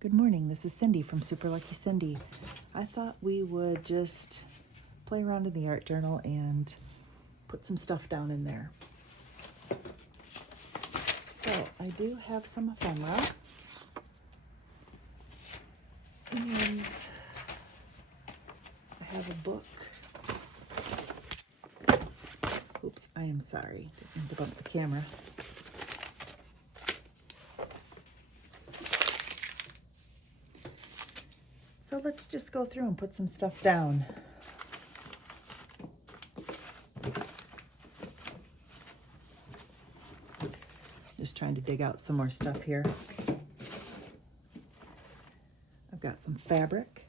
Good morning, this is Cindy from Super Lucky Cindy. I thought we would just play around in the art journal and put some stuff down in there. So I do have some ephemera. And I have a book. Oops, I am sorry. Didn't mean to bump the camera. So let's just go through and put some stuff down. Just trying to dig out some more stuff here. I've got some fabric.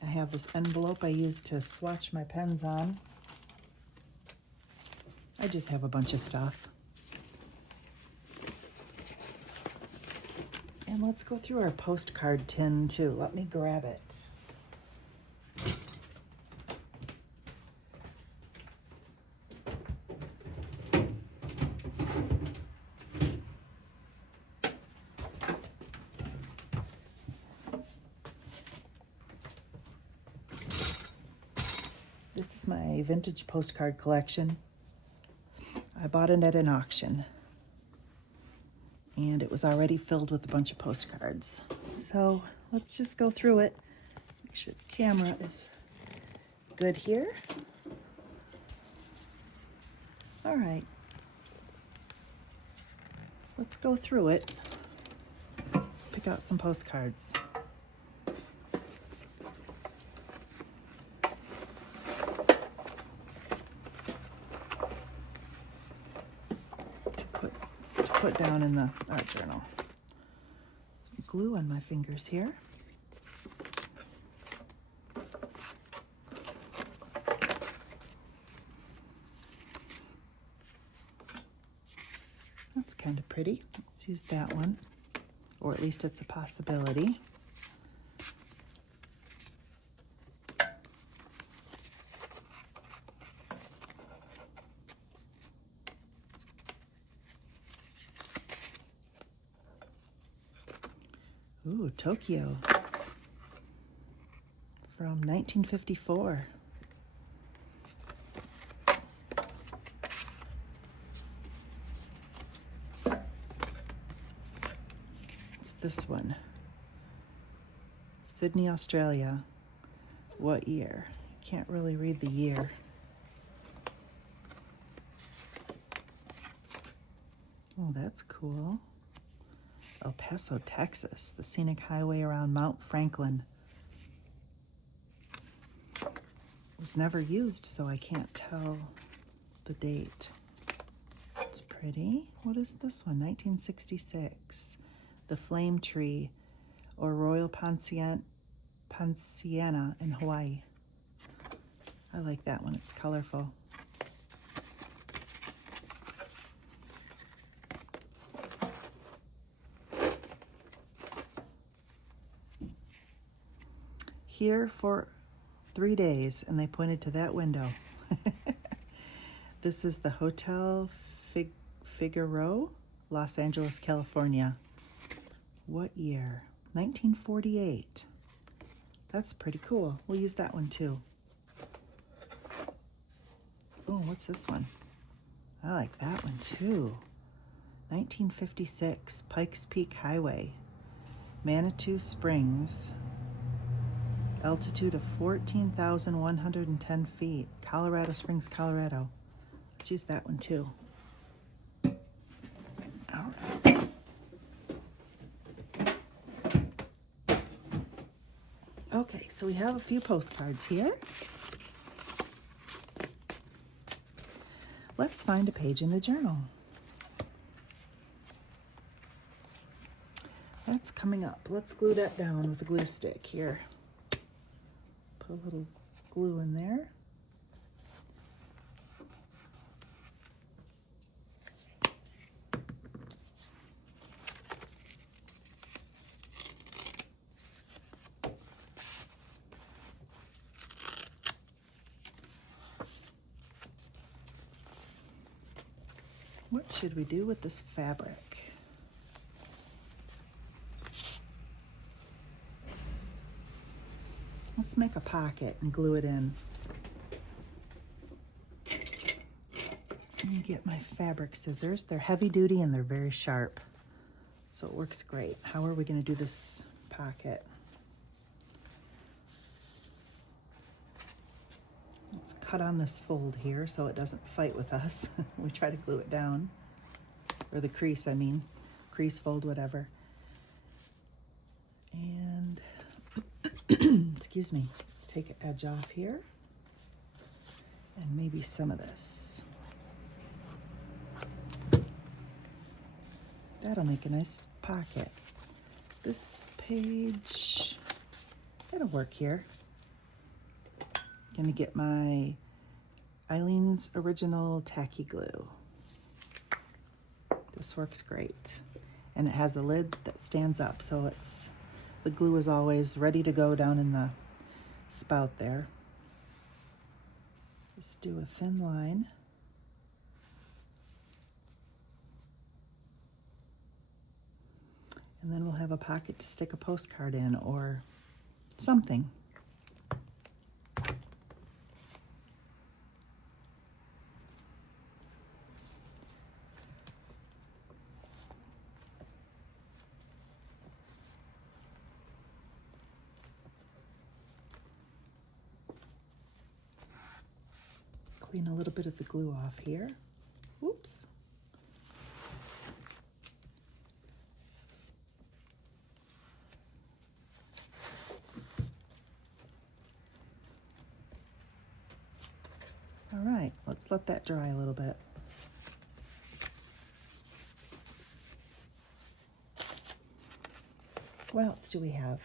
I have this envelope I use to swatch my pens on. I just have a bunch of stuff. And let's go through our postcard tin too. Let me grab it. This is my vintage postcard collection. I bought it at an auction. And it was already filled with a bunch of postcards. So let's just go through it. Make sure the camera is good here. All right. Let's go through it. Pick out some postcards. Put down in the art journal. Some glue on my fingers here. That's kind of pretty. Let's use that one, or at least it's a possibility. Ooh, Tokyo from 1954. It's this one. Sydney, Australia. What year? Can't really read the year. Oh, that's cool. El Paso, Texas, the scenic highway around Mount Franklin. It was never used, so I can't tell the date. It's pretty. What is this one? 1966. The Flame Tree, or Royal Ponciana in Hawaii. I like that one. It's colorful. Here for 3 days, and they pointed to that window. This is the Hotel Figueroa, Los Angeles, California. What year? 1948. That's pretty cool. We'll use that one too. Oh, what's this one? I like that one too. 1956, Pikes Peak Highway, Manitou Springs. Altitude of 14,110 feet. Colorado Springs, Colorado. Let's use that one too. All right. Okay, so we have a few postcards here. Let's find a page in the journal. That's coming up. Let's glue that down with a glue stick here. Put a little glue in there. What should we do with this fabric? Let's make a pocket and glue it in. Let me get my fabric scissors. They're heavy duty and they're very sharp, so it works great. How are we going to do this pocket? Let's cut on this fold here so it doesn't fight with us. We try to glue it down, or the crease, I mean, crease, fold, whatever. And excuse me, let's take an edge off here and maybe some of this. That'll make a nice pocket. This page, that'll work here. Gonna get my Eileen's Original Tacky Glue. This works great. And it has a lid that stands up, so it's, the glue is always ready to go down in the spout there. Just do a thin line. And then we'll have a pocket to stick a postcard in or something. Clean a little bit of the glue off here. Whoops. All right, let's let that dry a little bit. What else do we have?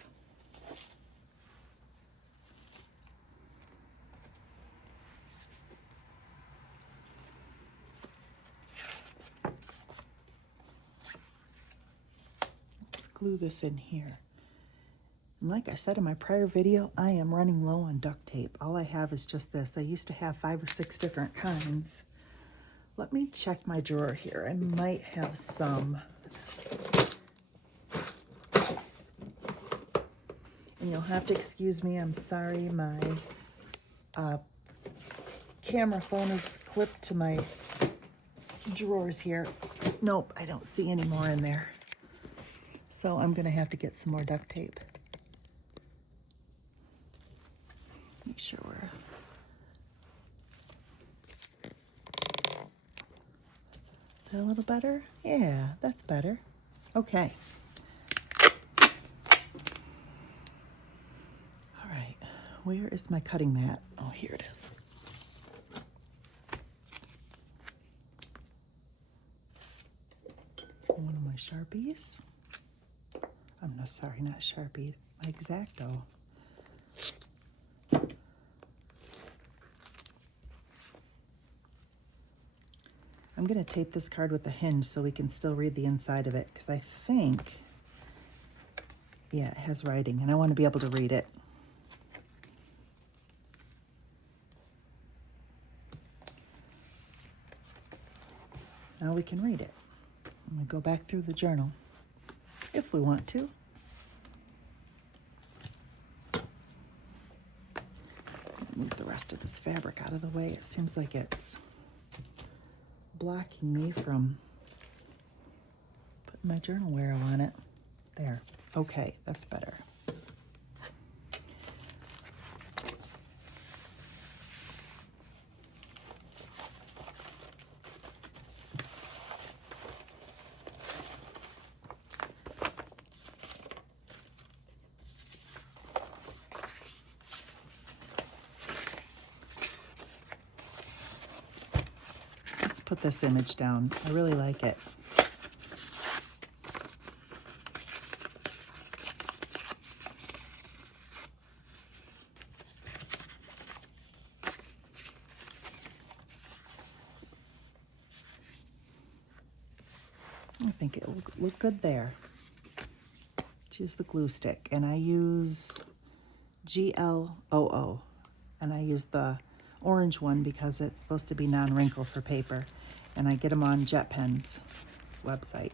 Let's glue this in here. And like I said in my prior video, I am running low on duct tape. All I have is just this. I used to have 5 or 6 different kinds. Let me check my drawer here. I might have some. And you'll have to excuse me. I'm sorry. My camera phone is clipped to my drawers here. Nope, I don't see any more in there. So I'm going to have to get some more duct tape. Make sure we're... Is that a little better? Yeah, that's better. Okay. All right, where is my cutting mat? Oh, here it is. One of my Sharpies. I'm no, sorry, not Sharpie, my X-Acto. I'm going to tape this card with a hinge so we can still read the inside of it, because I think, yeah, it has writing, and I want to be able to read it. Now we can read it. I'm going to go back through the journal, if we want to. Move the rest of this fabric out of the way. It seems like it's blocking me from putting my journal wear on it. There. Okay, that's better. Put this image down. I really like it. I think it will look good there. Let's use the glue stick, and I use GLOO, and I use the orange one because it's supposed to be non-wrinkle for paper, and I get them on JetPen's website.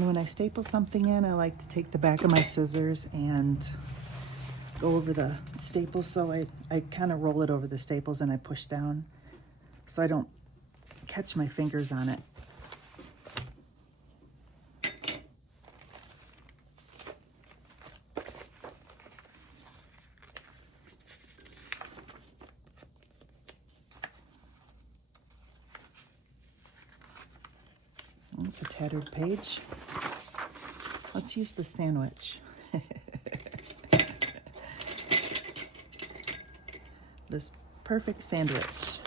And when I staple something in, I like to take the back of my scissors and go over the staples. So I kind of roll it over the staples and I push down so I don't catch my fingers on it. It's a tattered page. Let's use the sandwich. This perfect sandwich.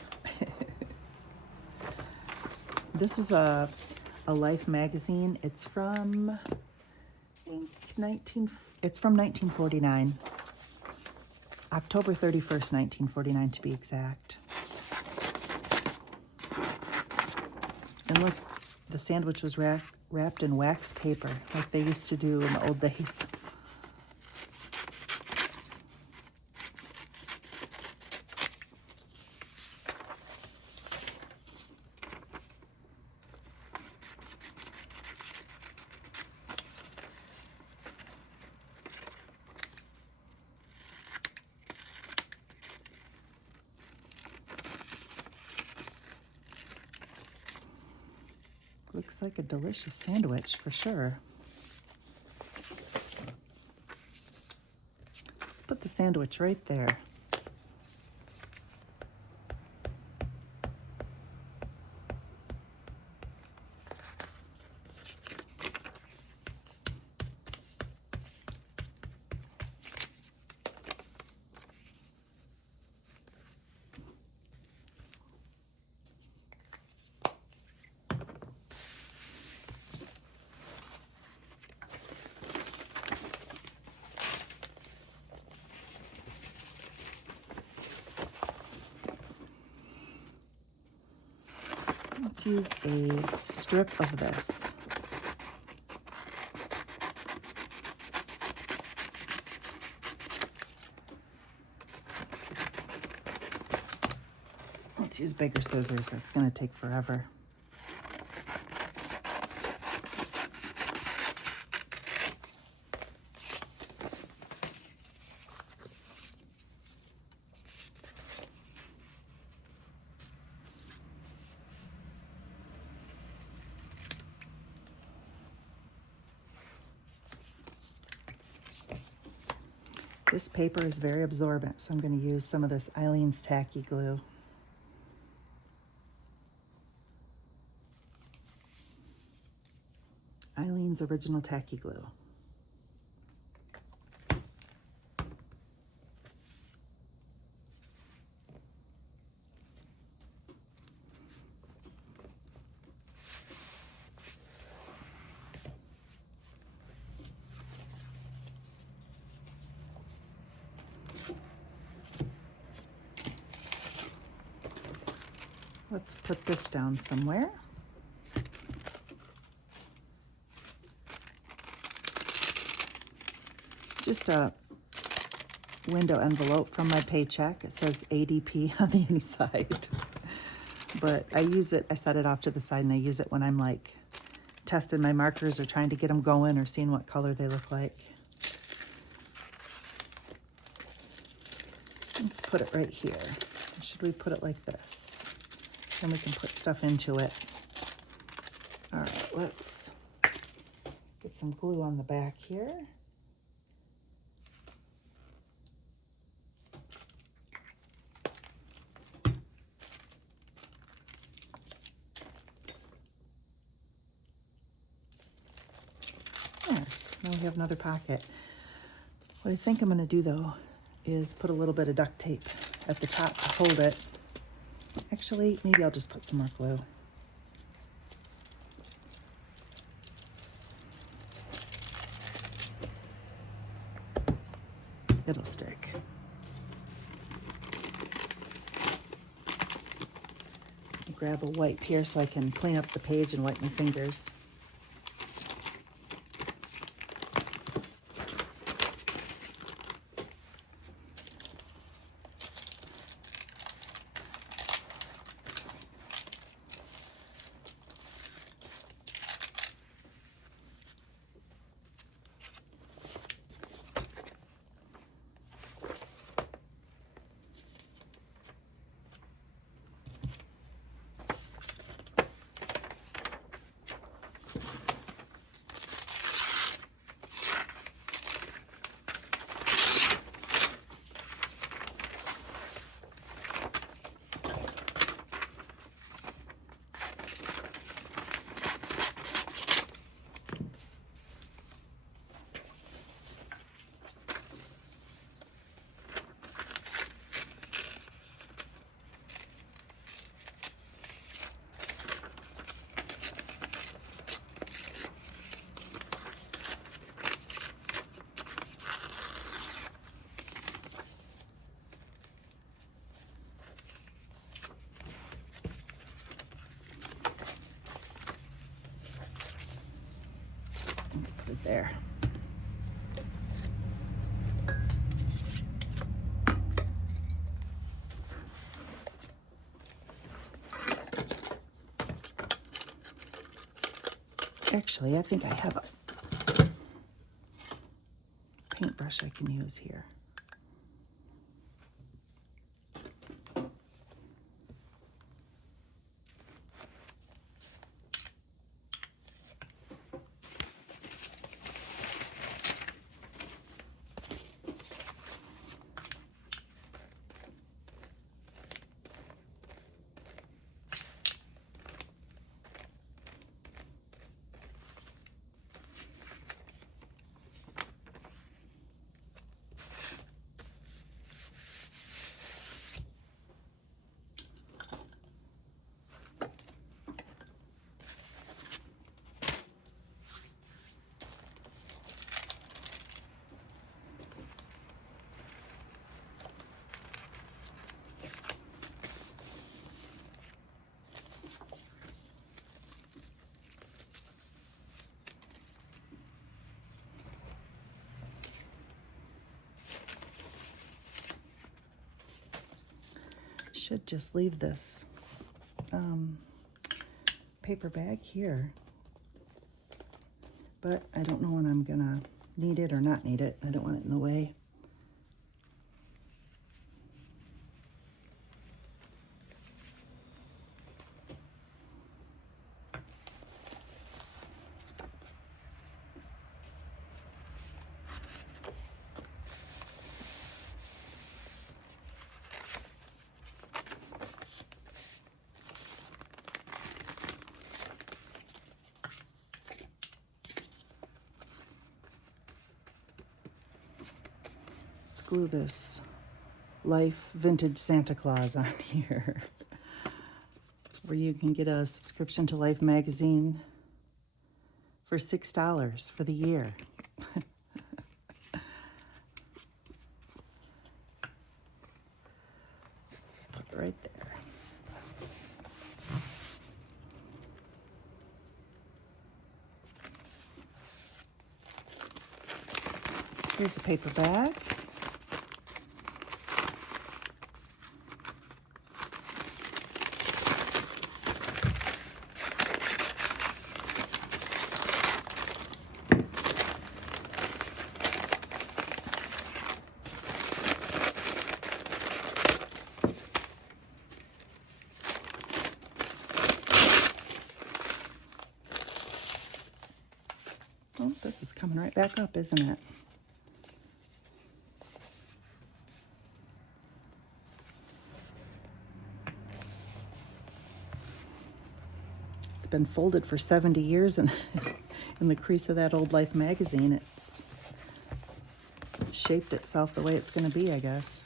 This is a Life magazine. It's from, I think, it's from 1949. October 31st, 1949 to be exact. And look, the sandwich was wrapped in wax paper, like they used to do in the old days. Looks like a delicious sandwich for sure. Let's put the sandwich right there. Let's use a strip of this. Let's use bigger scissors. That's going to take forever. This paper is very absorbent, so I'm going to use some of this Eileen's Tacky Glue. Eileen's Original Tacky Glue. Let's put this down somewhere. Just a window envelope from my paycheck. It says ADP on the inside. But I use it, I set it off to the side and I use it when I'm like testing my markers or trying to get them going or seeing what color they look like. Let's put it right here. Should we put it like this? Then we can put stuff into it. All right, let's get some glue on the back here. There, now we have another pocket. What I think I'm gonna do though is put a little bit of duct tape at the top to hold it. Actually, maybe I'll just put some more glue. It'll stick. I'll grab a wipe here so I can clean up the page and wipe my fingers. there. Actually, I think I have a paintbrush I can use here. Should just leave this paper bag here, but I don't know when I'm gonna need it or not need it. I don't want it in the way. Glue this Life Vintage Santa Claus on here, where you can get a subscription to Life magazine for $6 for the year. Put it right there. Here's a paper bag. Oh, this is coming right back up, isn't it? It's been folded for 70 years and in the crease of that old Life magazine, it's shaped itself the way it's going to be, I guess.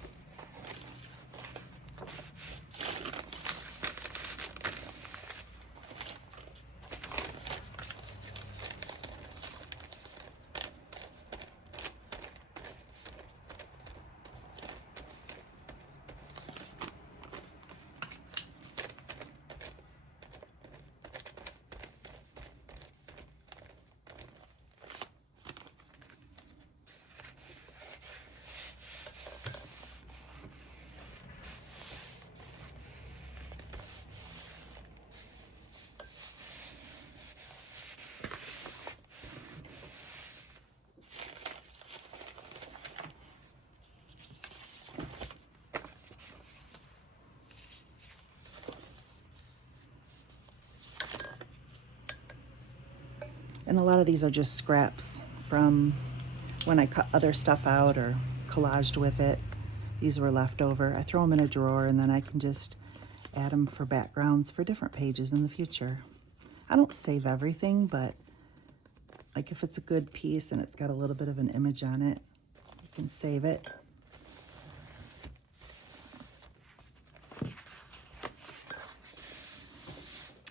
And a lot of these are just scraps from when I cut other stuff out or collaged with it. These were left over. I throw them in a drawer and then I can just add them for backgrounds for different pages in the future. I don't save everything, but like if it's a good piece and it's got a little bit of an image on it, you can save it.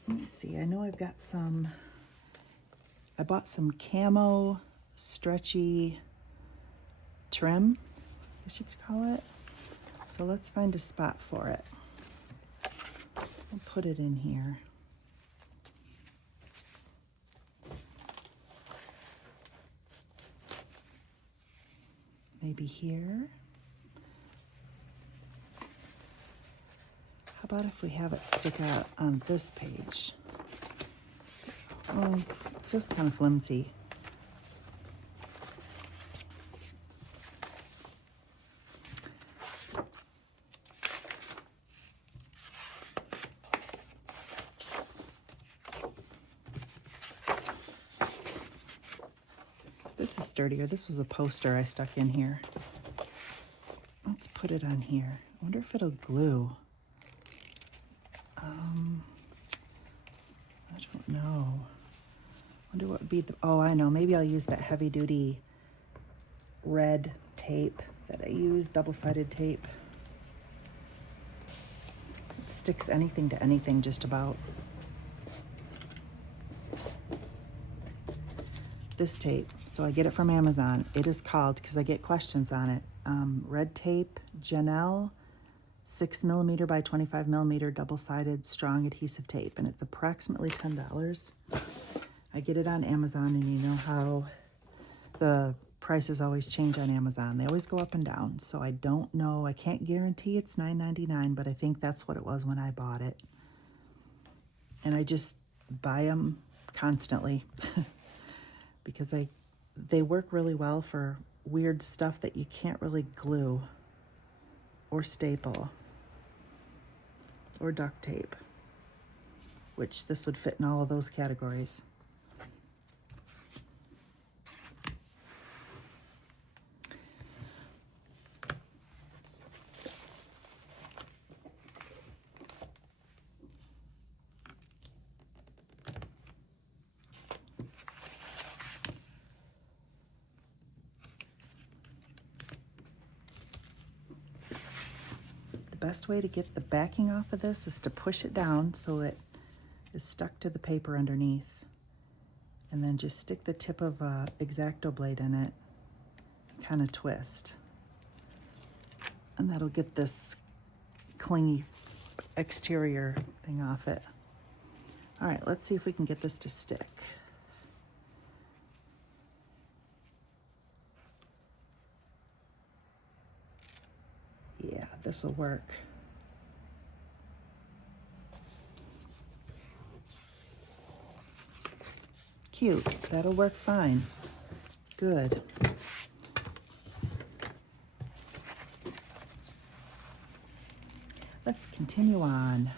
Let me see, I know I've got some, I bought some camo stretchy trim, I guess you could call it. So let's find a spot for it. I'll put it in here. maybe here. How about if we have it stick out on this page? Oh, it feels kind of flimsy. This is sturdier. This was a poster I stuck in here. Let's put it on here. I wonder if it'll glue. I don't know. Wonder what would be the, oh, I know. Maybe I'll use that heavy duty red tape that I use, double-sided tape. It sticks anything to anything just about. This tape, so I get it from Amazon. It is called, because I get questions on it, red tape Janelle 6mm by 25mm double-sided strong adhesive tape, and it's approximately $10. I get it on Amazon, and you know how the prices always change on Amazon. They always go up and down, so I don't know. I can't guarantee it's $9.99, but I think that's what it was when I bought it. And I just buy them constantly because they work really well for weird stuff that you can't really glue or staple or duct tape, which this would fit in all of those categories. The best way to get the backing off of this is to push it down so it is stuck to the paper underneath, and then just stick the tip of a X-Acto blade in it, kind of twist, and that'll get this clingy exterior thing off it. All right, let's see if we can get this to stick. Yeah, this will work. Cute, that'll work fine. Good. Let's continue on.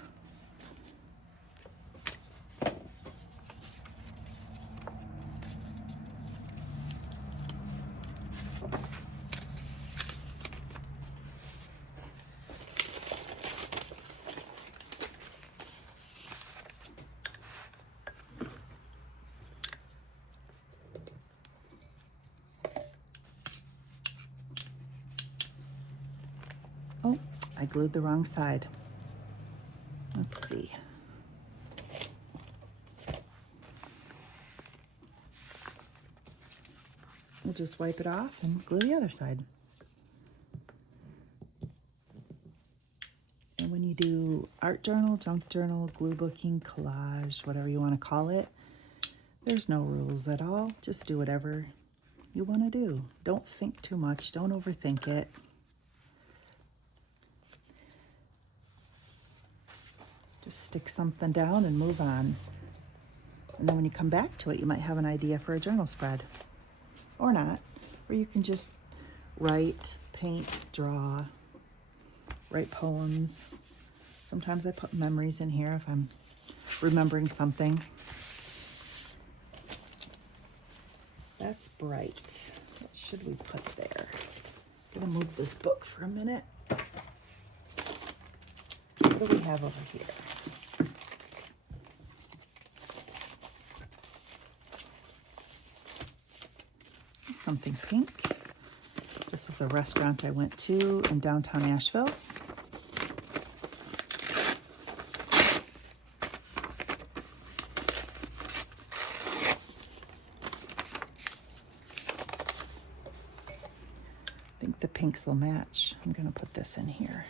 Oh, I glued the wrong side. Let's see. We'll just wipe it off and glue the other side. And when you do art journal, junk journal, glue booking, collage, whatever you want to call it, there's no rules at all. Just do whatever you want to do. Don't think too much. Don't overthink it. Just stick something down and move on. And then when you come back to it, you might have an idea for a journal spread. Or not. Or you can just write, paint, draw, write poems. Sometimes I put memories in here if I'm remembering something. That's bright. What should we put there? I'm gonna move this book for a minute. What do we have over here? Something pink. This is a restaurant I went to in downtown Asheville. I think the pinks will match. I'm going to put this in here.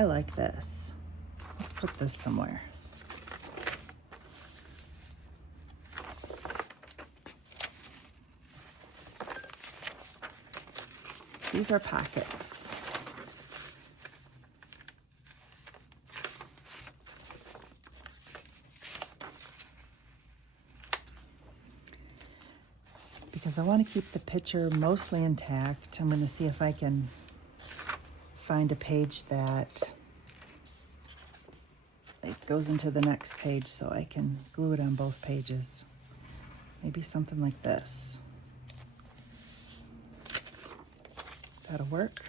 I like this. Let's put this somewhere. These are pockets. Because I want to keep the picture mostly intact. I'm going to see if I can find a page that it goes into the next page so I can glue it on both pages. Maybe something like this. That'll work.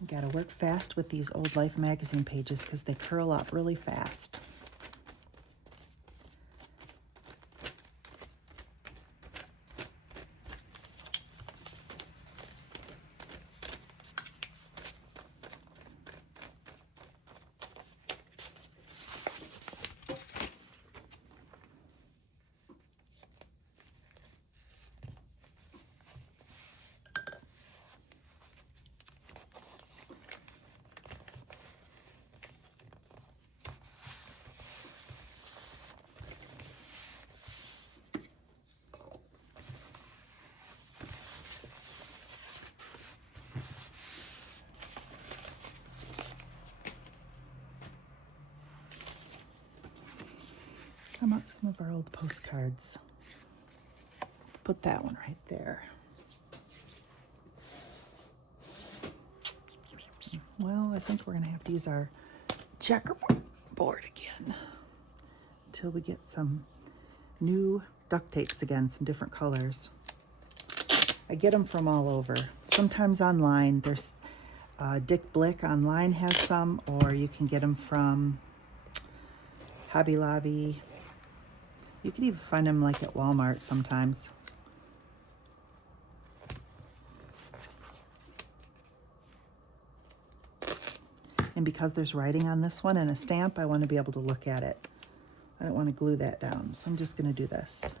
You gotta work fast with these old Life magazine pages because they curl up really fast. How about some of our old postcards? Put that one right there. Well, I think we're going to have to use our checkerboard again until we get some new duct tapes again, some different colors. I get them from all over. Sometimes online. There's Dick Blick online has some, or you can get them from Hobby Lobby. You can even find them like at Walmart sometimes. And because there's writing on this one and a stamp, I want to be able to look at it. I don't want to glue that down, so I'm just going to do this.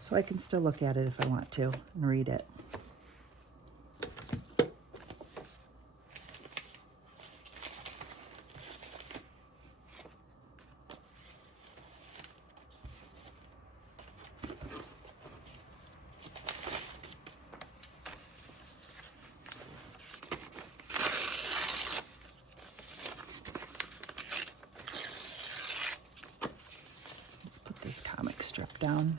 So I can still look at it if I want to and read it. This comic strip down.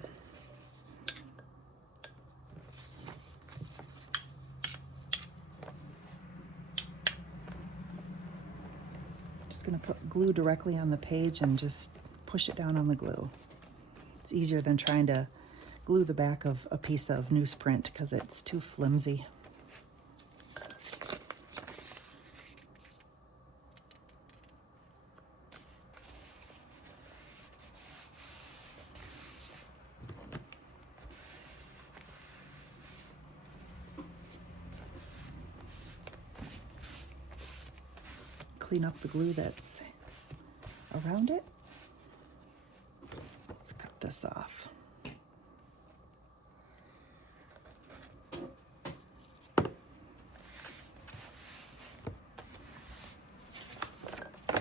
Just going to put glue directly on the page and just push it down on the glue. It's easier than trying to glue the back of a piece of newsprint because it's too flimsy. Clean up the glue that's around it. Let's cut this off.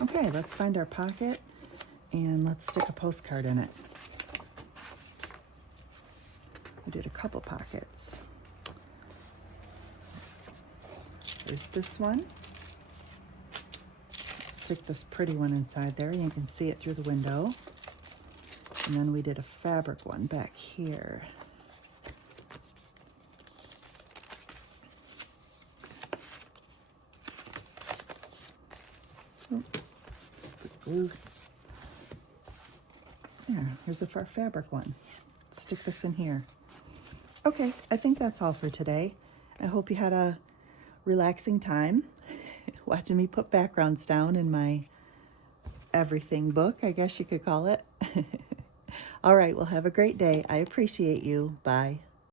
Okay, let's find our pocket and let's stick a postcard in it. I did a couple pockets. There's this one. Stick this pretty one inside there. You can see it through the window. And then we did a fabric one back here. Oh, glue. There, here's our fabric one. Let's stick this in here. Okay, I think that's all for today. I hope you had a relaxing time watching me put backgrounds down in my everything book, I guess you could call it. All right, well, have a great day. I appreciate you. Bye.